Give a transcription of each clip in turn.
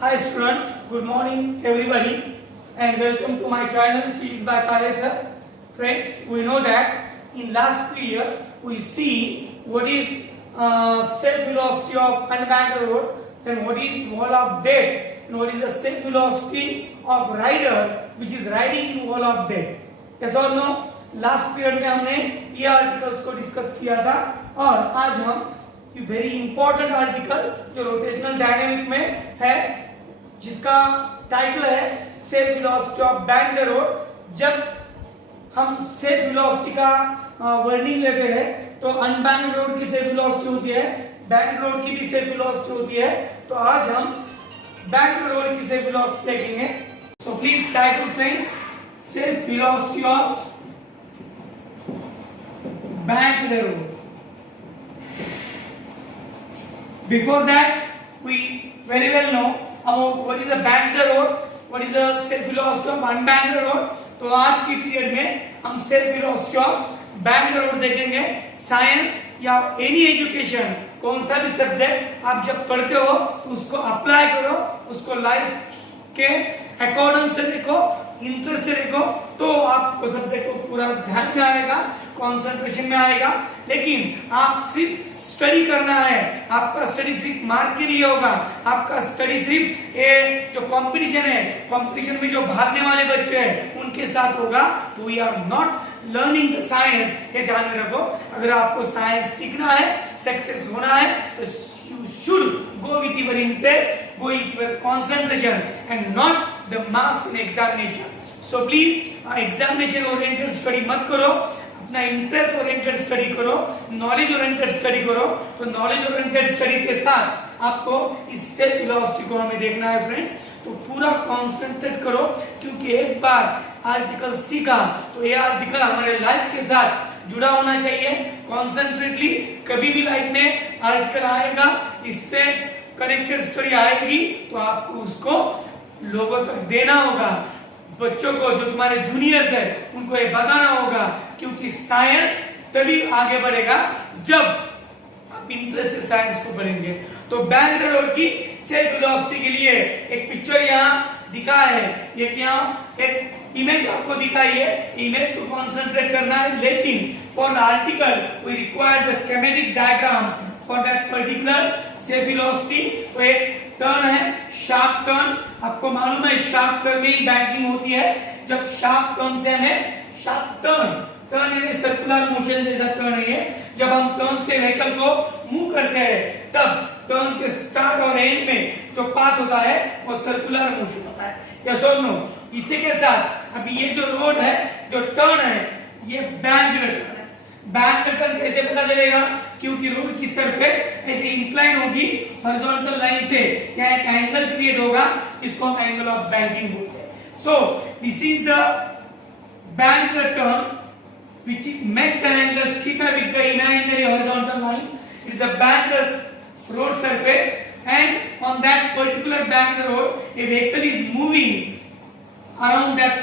Hi students, good morning everybody and welcome to my channel Fields by Kale sir. Friends, we know that in last year we see what is self-velocity of unbanked road, then what is wall of death and what is the self-velocity of rider which is riding in wall of death. Yes or no? Last period में हमने ये articles को discuss किया था और आज हम very important article जो रोटेशनल डायनेमिक में है जिसका टाइटल है self velocity of banked road. जब हम सेल्फ वेलोसिटी का वर्डिंग लेते हैं तो अनबैंक्ड रोड की सेल्फ वेलोसिटी होती है, बैंक्ड रोड की भी सेल्फ वेलोसिटी होती है। तो आज हम बैंक्ड रोड की सेल्फ वेलोसिटी देखेंगे। So please title friends, self velocity of banked road. Before that, we very well know about what is a banked road, what is the self velocity of unbanked road. तो आज की period में हम self velocity of banked road देखेंगे। Science या any education, कौन सा भी सब्जेक्ट आप जब पढ़ते हो तो उसको अप्लाई करो, उसको लाइफ के अकॉर्डिंग से देखो, इंटरेस्ट से देखो, तो आपको सब्जेक्ट को पूरा ध्यान में आएगा, कंसंट्रेशन में आएगा। लेकिन आप सिर्फ स्टडी करना है, आपका स्टडी सिर्फ मार्क के लिए होगा, आपका स्टडी सिर्फ ये जो कंपटीशन है, कंपटीशन में जो भागने वाले बच्चे हैं उनके साथ होगा, तो we are not learning the science. ये ध्यान में रखो, अगर आपको साइंस सीखना है, सक्सेस होना है, तो you should go with your interest, go with your concentration and not the marks in examination. So please examination oriented study मत करो, अपना इंटरेस्ट ओरिएंटेड स्टडी करो, नॉलेज ओरिएंटेड स्टडी करो। तो नॉलेज ओरिएंटेड स्टडी के साथ आपको इस सेल्फ वेलोसिटी को हमें देखना है फ्रेंड्स। तो पूरा कंसंट्रेट करो, क्योंकि एक बार आर्टिकल सीखा तो ये आर्टिकल हमारे लाइफ के साथ जुड़ा होना चाहिए। कॉन्सेंट्रेटली कभी भी लाइफ में आर्टिकल आएगा, इससे कनेक्टेड स्टडी आएगी तो आपको उसको लोगों तक देना होगा, बच्चों को जो तुम्हारे जूनियर्स है उनको ये बताना होगा, क्योंकि साइंस तभी आगे बढ़ेगा जब आप इंटरेस्ट से साइंस को पढ़ेंगे। तो बैंक्ड रोड की सेल्फ वेलोसिटी के लिए एक पिक्चर यहाँ दिखा है, ये क्या एक इमेज आपको दिखाई है, इमेज को कंसंट्रेट करना है। लेकिन for the article we require the schematic diagram for that particular self velocity. तो एक टर्न है, शार्प टर्न, आपको मालूम है शार्प टर्न में ही बैंकिंग होती है। जब शार्प टर्न से हमें शार्प टर्न यानी सर्कुलर मोशन जैसा टर्न है, जब हम टर्न से व्हीकल को मूव करते हैं तब टर्न के स्टार्ट और एंड में जो पाथ होता है वो सर्कुलर मोशन होता है। यस और नो? इसी के साथ अभी ये जो रोड है, जो टर्न है, ये बैंक्ड टर्न है। बैंक्ड टर्न कैसे पता चलेगा? क्योंकि रोड की सरफेस ऐसे इंक्लाइन होगी हॉरिजॉन्टल लाइन से, यहाँ एक एंगल क्रिएट होगा, इसको हम एंगल ऑफ बैंकिंग बोलते हैं। So this is the banked turn which makes an angle theta with the imaginary horizontal line. It is a banked road surface, and on that particular banked road a vehicle is moving around that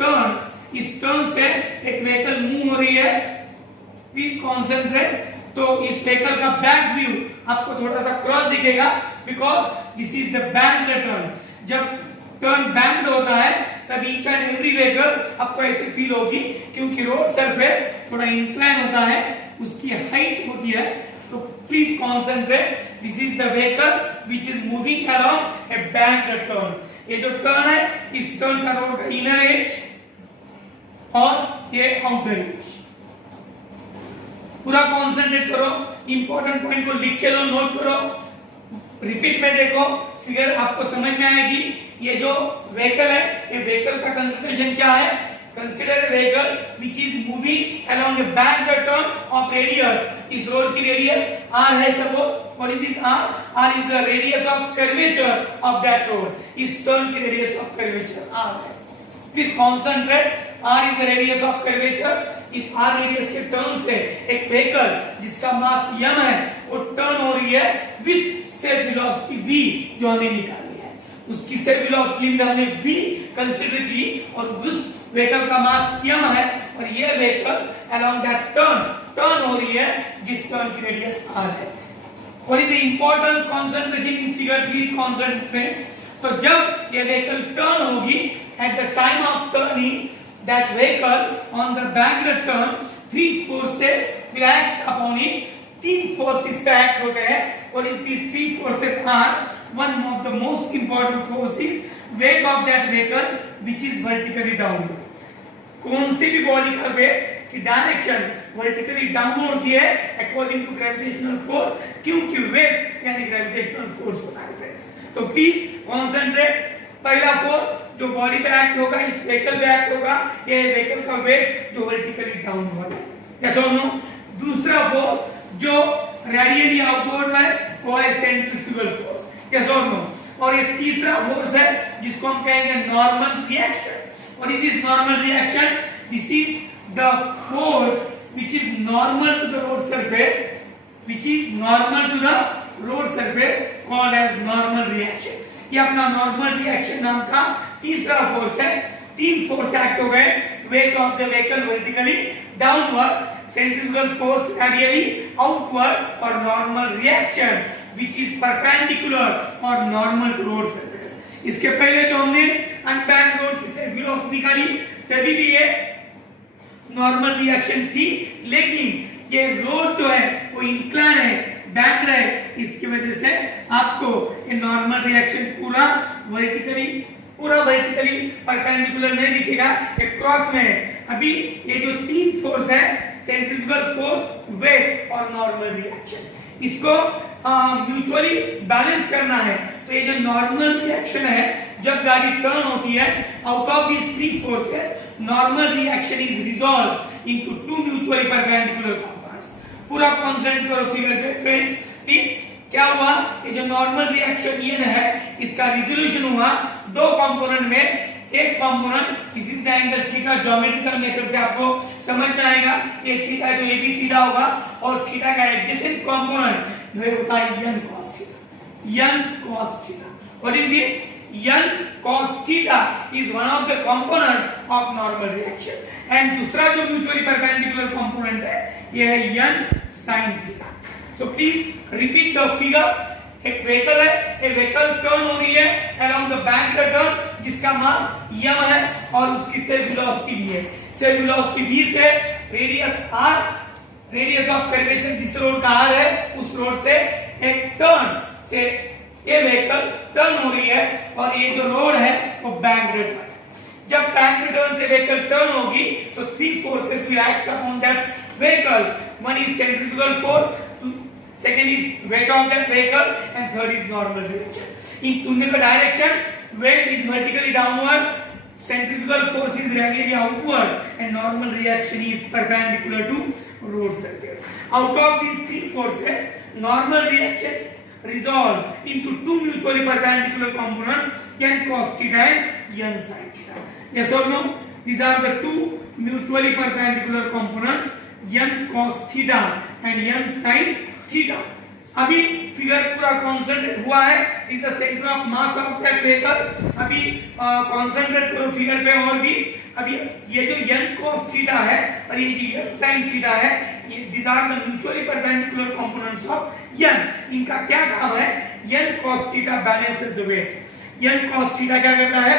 turn. इस turn से एक vehicle move हो रही है, please concentrate. तो इस vehicle का back view आपको थोड़ा सा क्रॉस दिखेगा, because this is the banked turn. जब टर्न बैंक्ड होता है तब ईच एंड एवरी व्हीकल आपको ऐसे फील होगी, क्योंकि रोड सरफेस थोड़ा इंक्लाइन होता है, उसकी हाइट होती है। तो please concentrate, this is the vehicle which is moving along A banked turn. ये जो टर्न है, इस टर्न का रोड का इनर एज और ये आउटर एज। पूरा कॉन्सेंट्रेट करो, इंपॉर्टेंट पॉइंट को लिख के लो, नोट करो, रिपीट में देखो, फिगर आपको समझ में आएगी। ये जो व्हीकल है, ये व्हीकल का कंसीडरेशन क्या है? Consider a vehicle which is moving along A banked turn off radius. इस रोड की रेडियस r है suppose. What is this r? r is the radius of curvature of that road. इस turn की radius of curvature r है। Please concentrate, r is the radius of curvature. इस r radius के turn से एक vehicle जिसका मास m है वो टर्न हो रही है विद सेल्फ वेलोसिटी v जो हमें निकालनी है। उसकी सेल्फ वेलोसिटी में हमने v कंसीडर की और उस व्हीकल का मास m है और ये व्हीकल अलोंग दैट टर्न हो रही है जिस टर्न की रेडियस r है। What is the importance concentration in figure? Please concentrate friends. तो जब ये vehicle turn होगी, at the time of turning that vehicle on the backward turn, three forces will act upon it. तीन forces पे act होते हैं. What is these three forces are? One of the most important forces, weight of that vehicle which is vertically downward. कौन सी भी body का wait की direction vertically downward की है अकॉर्डिंग टू ग्रेविटेशनल फोर्स, क्योंकि वेट यानी ग्रेविटेशनल फोर्स होता है फ्रेंड्स. तो प्लीज कंसंट्रेट. पहला फोर्स जो बॉडी पे एक्ट होगा, इस व्हीकल पे एक्ट होगा, ये व्हीकल का वेट जो वर्टिकली डाउनवर्ड है. यस और नो. दूसरा फोर्स जो रेडियली आउटवर्ड है वो है सेंट्रीफ्यूगल फोर्स. यस और नो. और ये तीसरा फोर्स है जिसको हम कहेंगे normal reaction. What is this normal reaction? This is the force which is normal to the road surface, which is normal to the road surface, called as normal reaction. ये अपना normal reaction नाम का तीसरा force है. तीन force act हो गए. weight of the vehicle vertically downward, centrifugal force radially outward, और normal reaction which is perpendicular or normal to road surface. इसके पहले जो हमने अनबैंड रोड की सेल्फ वेलोसिटी निकाली तभी भी ये नॉर्मल रिएक्शन थी, लेकिन ये रोड जो है वो इंक्लाइन है, बैंक्ड है, इसकी वजह से आपको ये नॉर्मल रिएक्शन पूरा वर्टिकली परपेंडिकुलर नहीं दिखेगा, एक क्रॉस में है. अभी ये जो तीन फोर्स है, सेंट्रीफ्यूगल फोर्स, वेट और नॉर्मल रिएक्शन, इसको म्यूचुअली बैलेंस करना है. तो ये जो नॉर्मल रिएक्शन है, जब गाड़ी टर्न होती है, out of these three forces normal reaction is resolve into two mutually perpendicular components. पूरा कंसंट्रेट करो फिगर पे फ्रेंड्स प्लीज. क्या हुआ? ये जो नॉर्मल रिएक्शन ये है, इसका रिजोल्यूशन हुआ दो कंपोनेंट में. एक component, this is the angle theta, geometrical method से आपको समझ में आएगा. ये थीटा है तो ये भी थीटा होगा, और थीटा का एडजेसेंट कंपोनेंट ये होता है n cos theta. n cos theta. What is this? n cos theta is one of the component of normal reaction. And दूसरा जो म्यूचुअली परपेंडिकुलर कंपोनेंट है ये है n sin theta. So please repeat the figure. एक vehicle है, एक vehicle turn हो रही है around the bank the turn, जिसका मास m है और उसकी सेल्फ वेलोसिटी v है. सेल्फ वेलोसिटी v से radius r, radius of curvature जिस रोड का r है, उस रोड से एक टर्न से ये व्हीकल टर्न हो रही है, और ये जो रोड है वो बैंक द टर्न. जब बैंक द टर्न से व्हीकल टर्न होगी तो three forces will act upon that vehicle. One is centrifugal force, second is weight of that vehicle, and third is normal reaction. In दोनों का direction, weight is vertically downward, centrifugal force is radially outward, and normal reaction is perpendicular to road surface. Out of these three forces, normal reaction is resolved into two mutually perpendicular components, n cos theta and n sin theta. Yes or no? These are the two mutually perpendicular components, n cos theta and n sin theta. अभी figure पूरा concentrate हुआ है. Is the centre of mass of that vehicle. अभी concentrate करो figure पे. और भी अभी ये जो n cos थीटा है और ये जो n sin थीटा है, ये these are the mutually perpendicular components of n. इनका क्या काम है? n cos theta balances the weight. n cos theta क्या करता है?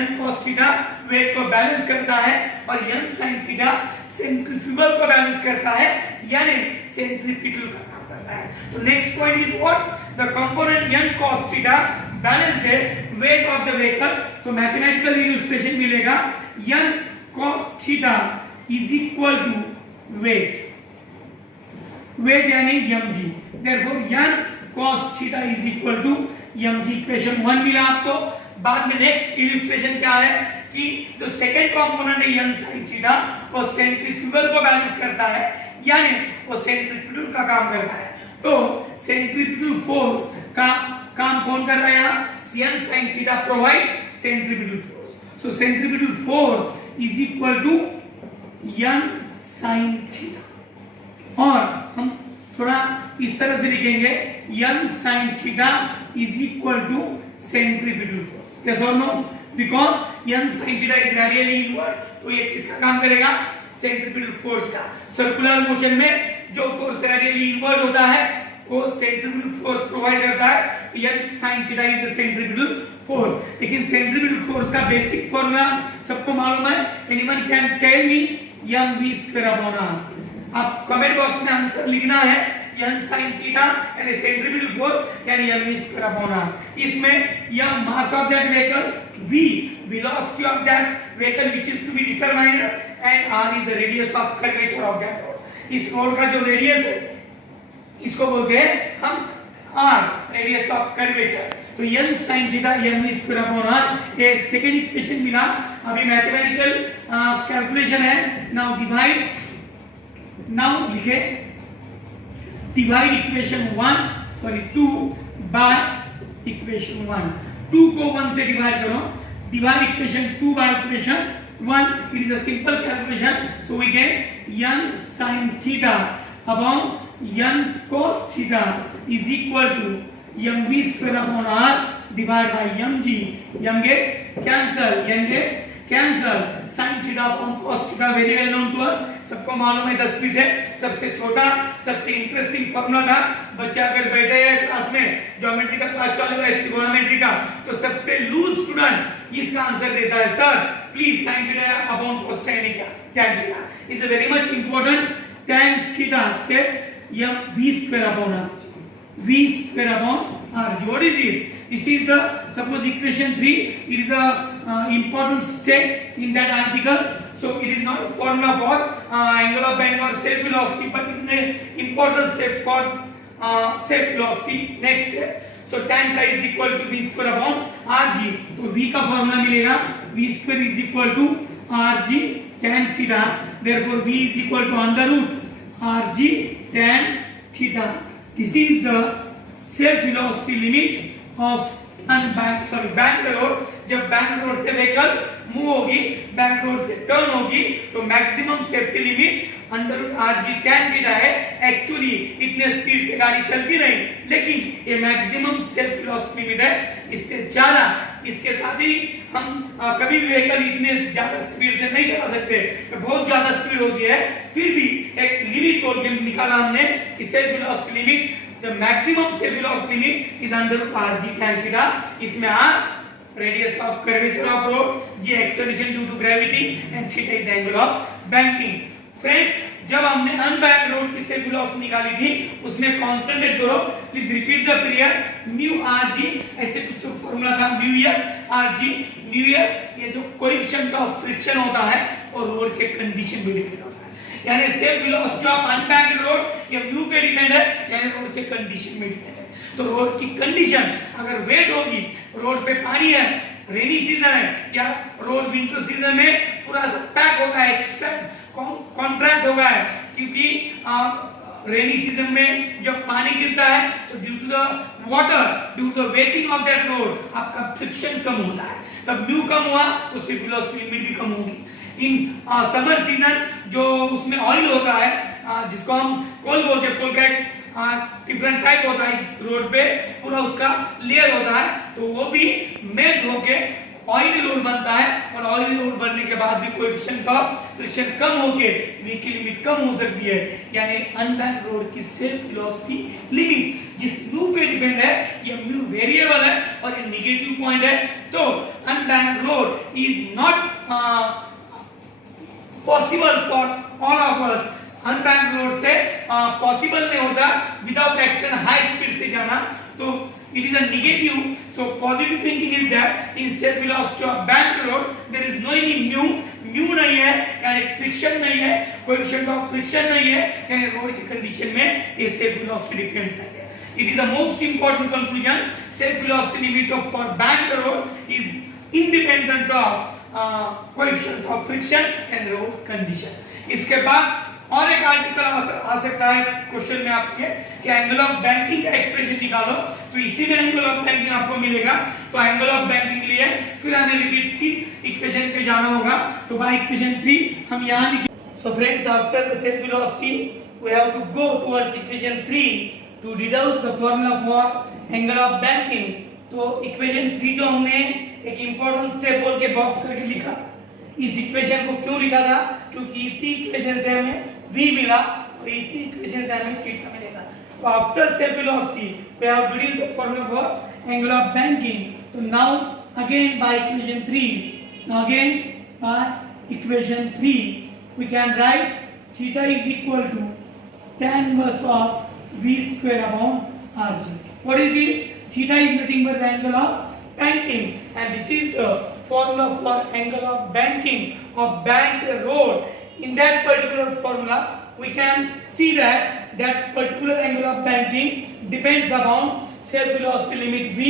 n cos थीटा वेट को बैलेंस करता है, और n sin थीटा सेंट्रीफ्यूगल को बैलेंस करता है, यानी सेंट्रीपिटल का काम करता है. तो next point is what? The component n cos theta balances weight of the vehicle. तो मैथमेटिकल इलस्ट्रेशन मिलेगा n cos theta is equal to weight. Weight यानी mg. Therefore n cos theta is equal to mg. Equation 1 मिला आपको. बाद में next illustration क्या है कि जो सेकंड कंपोनेंट है n sin थीटा, वो सेंट्रीफ्यूगल को बैलेंस करता है, यानी वो सेंट्रीपिटल का काम करता है. तो सेंट्रीपिटल फोर्स का काम कौन कर रहा है यहाँ? n sin theta provides centripetal force. So centripetal force is equal to n sin theta. और हम थोड़ा इस तरह से लिखेंगे n sin theta is equal to centripetal force. Yes or no? Because n sin theta is radially inward, तो ये किसका काम करेगा? सेंट्रीपिटल फोर्स का. सर्कुलर मोशन में जो फोर्स रेडियली इनवर्ड होता है वो सेंट्रीफ्यूगल फोर्स प्रोवाइड करता है, n sin theta is the centrifugal force. लेकिन सेंट्रीफ्यूगल फोर्स का बेसिक फॉर्मूला सबको मालूम है? Anyone can tell me? mv square upon r। आप कमेंट बॉक्स में आंसर लिखना है, n sin थीटा यानी सेंट्रीफ्यूगल फोर्स यानी mv स्क्वायर अपॉन r। इसमें यह mass of that vehicle, v velocity of that vehicle which is to be determined, and r is the radius of curvature of that road। इस road का जो radius है इसको बोलते हैं हम r, रेडियस ऑफ कर्वेचर। तो n sin theta mv square upon r, ये सेकंड इक्वेशन मिला। अभी मैथमेटिकल कैलकुलेशन है। नाउ डिवाइड, नाउ लिखे डिवाइड इक्वेशन 2 बाय इक्वेशन 1। 2 को 1 से डिवाइड करो, divide equation 2 by equation 1, it is a simple calculation, so we get n sin theta upon n cos theta is equal to mv square upon r divided by mg। m gets cancel, n gets cancel, sin theta upon cos theta very well known to us, सबको मालूम है 10वीं से सबसे छोटा सबसे interesting formula था। बच्चा अगर बैठे हैं क्लास में, ज्योमेट्री का क्लास चल रहा है, ट्रिगोनोमेट्री का, तो सबसे लूज स्टूडेंट इसका आंसर देता है sir please sin theta upon cos theta, tan theta is very much important. tan theta step m v square upon r, v square upon r। What is this? This is the suppose equation 3, it is a important step in that article, so it is not a formula for angle of bend or self velocity, but it is a important step for self velocity। next step, so tan theta is equal to v square upon rg, तो v का formula मिलेगा v square is equal to rg tan theta, therefore v is equal to under root rg tan theta। this is the self velocity limit of bank road. जब bank road से vehicle move होगी, bank road से turn होगी, तो maximum safety limit under r g tan theta है। Actually इतने speed से गाड़ी चलती नहीं, लेकिन ये मैक्सिमम सेल्फ वेलोसिटी लिमिट है, इससे ज्यादा इसके साथ ही हम कभी भी व्हीकल इतने ज्यादा स्पीड से नहीं चला सकते, बहुत ज्यादा स्पीड होती है। फिर भी एक लिमिट बोल के निकाला हमने कि self velocity limit, the maximum self velocity limit is under rg tan theta। इसमें r radius of curvature of road, g acceleration due to gravity, and theta is angle of banking। Friends, जब हमने unbanked road की self velocity निकाली थी, उसमें concentrate करो, please repeat the period mu rg, ऐसे कुछ तो फॉर्मूला था mu s rg। Mu s ये जो कोएफिशिएंट ऑफ फ्रिक्शन होता है और रोड के कंडीशन पे डिपेंड होता है, यानी self velocity of unbanked road ये म्यू पे डिपेंड है, यानी रोड के कंडीशन में डिपेंड है। तो रोड की कंडीशन अगर वेट होगी, रोड पे पानी है, रेनी सीजन है, या रोड विंटर सीजन में पूरा सब पैक होगा है, कॉन्ट्रैक्ट होगा है, क्योंकि रेनी सीजन में जब पानी गिरता है तो due to the water, due to the wetting of that road आपका फ्रिक्शन कम होता है, तब म्यू कम हुआ तो सेल्फ वेलोसिटी लिमिट भी कम होगी। इन समर सीजन जो उसमें ऑयल होता है, जिसको हम कोल बोलते हैं, कोल का एक डिफरेंट टाइप होता है, इस रोड पे पूरा उसका लेयर होता है, तो वो भी मेल्ट होके ऑयली रोड बनता है, और ऑयली रोड बनने के बाद भी कोएफिशिएंट ऑफ फ्रिक्शन कम होके वी की लिमिट कम हो सकती है। यानी अनबैंक्ड रोड की सेल्फ वेलोसिटी लिमिट जिस म्यू पे डिपेंड है, ये म्यू वेरिएबल है और ये नेगेटिव पॉइंट है, तो unbanked road is not possible for all of us. Unbanked road से पॉसिबल नहीं होता विदाउट एक्शन हाई स्पीड से जाना, तो it is a negative। so positive thinking is that in self velocity of banked road there is no any mu नहीं है, यानी friction नहीं है, कोएफिशिएंट ऑफ फ्रिक्शन नहीं है, यानी रोड की कंडीशन में ये सेल्फ वेलोसिटी डिपेंड्स नहीं है। it is a most important conclusion, self velocity limit of for banked road is independent of coefficient of friction and road condition। इसके बाद और एक आर्टिकल आ सकता है क्वेश्चन में आपके कि एंगल ऑफ बैंकिंग का एक्सप्रेशन निकालो, तो इसी में एंगल ऑफ बैंकिंग आपको मिलेगा। तो एंगल ऑफ बैंकिंग के लिए फिर हमें रिपीट थी इक्वेशन पे जाना होगा, तो बाय इक्वेशन 3 हम यहां लिखें। So friends, after the self velocity we have to go towards equation 3 to deduce the formula for angle of banking. तो इक्वेशन 3 जो हमने एक इंपॉर्टेंट स्टेप बोल के बॉक्स करके लिखा, इस इक्वेशन को क्यों लिखा था? क्योंकि इसी इक्वेशन से हमें v मिला और इसी इक्वेशन से हमें थीटा मिलेगा। तो after self velocity we have reduced the formula for angle of banking. So now again by equation 3 we can write theta is equal to tan inverse of v square upon rg. What is this? Theta is nothing but the angle of banking, and this is the formula for angle of banking of bank road. In that particular formula we can see that particular angle of banking depends upon self velocity limit v,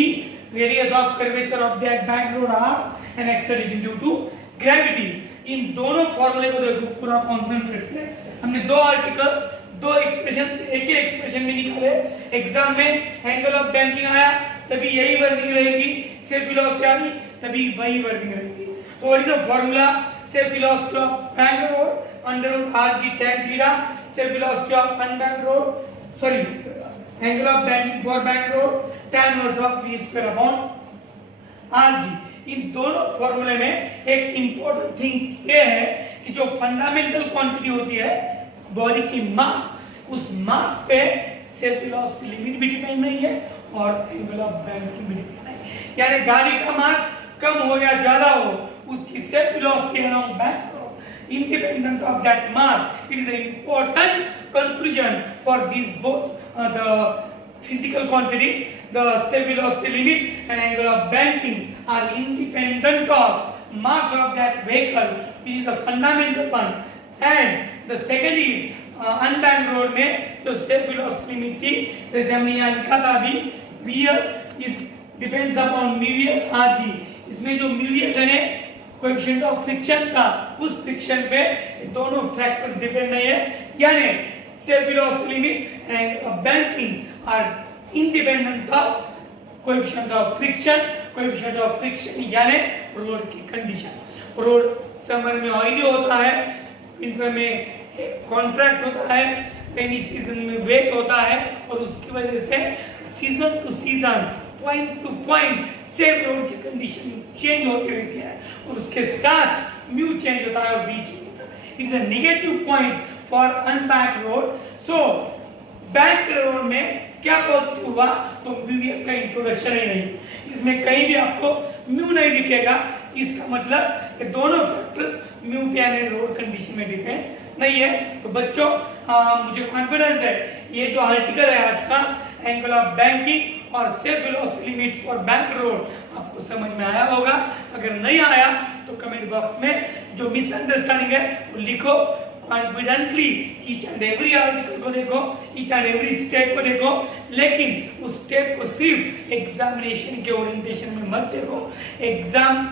radius of curvature of that bank road r, and acceleration due to gravity. इन दोनों फॉर्मूले को देखो पूरा concentrate से। हमने दो articles, दो expressions एक ही एक्सप्रेशन में निकाले। एग्जाम में एंगल ऑफ बैंकिंग आया तभी यही वर्किंग रहेगी, सेल्फ वेलोसिटी आई तभी वही वर्किंग रहेगी। तो what is the formula? Safe velocity of bank road under root r g tan theta, safe velocity of unbank road angle of banking for bank road tan inverse of v square upon r g. इन दोनों फॉर्मूले में एक important thing ये है कि जो fundamental quantity होती है बॉडी की मास, उस मास पे सेल्फ वेलोसिटी लिमिट भी डिपेंड नहीं है और एंगल ऑफ बैंकिंग भी डिपेंड नहीं है। यानी गाड़ी का मास कम हो या ज्यादा हो, उसकी self velocity around bank independent of that mass. It is an important conclusion for these both the physical quantities. The self velocity limit and angle of banking are independent of mass of that vehicle, which is a fundamental one. And the second is unbanked road में जो self velocity limit थी, जैसे हमने यहाँ लिखा था अभी Vs is depends upon μs rg। इसमें जो μs है कोएफिशिएंट ऑफ फ्रिक्शन था, उस फ्रिक्शन पे दोनों फैक्टर्स डिपेंड नहीं है। यानी self velocity limit and banking are independent of coefficient of friction यानी रोड की कंडीशन। रोड समर में ऑयली होता है, विंटर में कॉन्ट्रैक्ट होता है, रेनी सीजन में वेट होता है, और उसकी वजह से season two season, point two point same road की कंडीशन चेंज होती रहती है, और उसके साथ म्यू चेंज होता है और वी चेंज होता है। It is a negative point for unbanked road. So banked road में क्या पॉजिटिव हुआ? तो म्यूएस का इंट्रोडक्शन ही नहीं, इसमें कहीं भी आपको म्यू नहीं दिखेगा। इसका मतलब कि दोनों फैक्टर्स म्यू पे यानी रोड कंडीशन में डिपेंड्स नहीं है। तो बच्चों मुझे कॉन्फिडेंस है ये जो आर्टिकल है आज का एंगल ऑफ बैंकिंग और self velocity limit for bank road आपको समझ में आया होगा। अगर नहीं आया तो कमेंट बॉक्स में जो मिसअंडरस्टैंडिंग है वो लिखो। Confidently each and every article को देखो, ईच एंड एवरी स्टेप को देखो, लेकिन उस स्टेप को सिर्फ एग्जामिनेशन के ओरिएंटेशन में मत देखो। Exam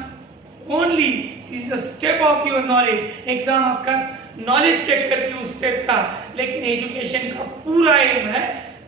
only is the step of your knowledge. Exam आपका नॉलेज चेक करती है उस स्टेप का, लेकिन एजुकेशन का पूरा एम है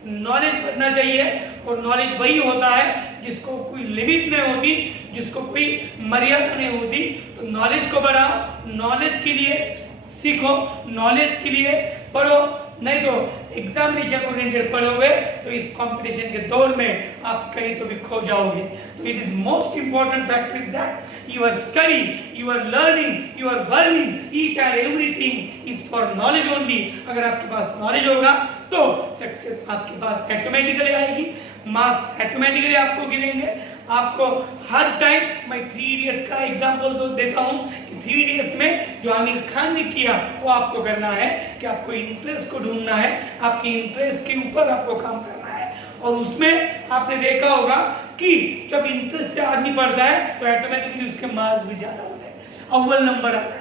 नॉलेज बढ़ना चाहिए, और नॉलेज वही होता है जिसको कोई लिमिट नहीं होती, जिसको कोई मर्यादा नहीं होती। तो नॉलेज को बढ़ाओ, नॉलेज के लिए सीखो, नॉलेज के लिए पढ़ो, नहीं तो एग्जामिनेशन ओरिएंटेड पढ़ोगे तो इस कंपटीशन के दौर में आप कहीं तो भी खो जाओगे। तो it is most important factor is that your study, your learning, your burning, each and everything is for knowledge only. अगर आपके पास नॉलेज होगा तो सक्सेस आपके पास ऑटोमेटिकली आएगी, मार्क्स ऑटोमेटिकली आपको गिरेंगे। आपको हर टाइम मैं 3 इडियट्स का एग्जांपल तो देता हूं कि 3 इडियट्स में जो आमिर खान ने किया वो आपको करना है कि आपको इंटरेस्ट को ढूंढना है, आपके इंटरेस्ट के ऊपर आपको काम करना है। और उसमें आपने देखा होगा कि जब इंटरेस्ट से आदमी पढ़ता है तो ऑटोमेटिकली उसके मार्क्स भी ज्यादा होते हैं, अव्वल नंबर आता है।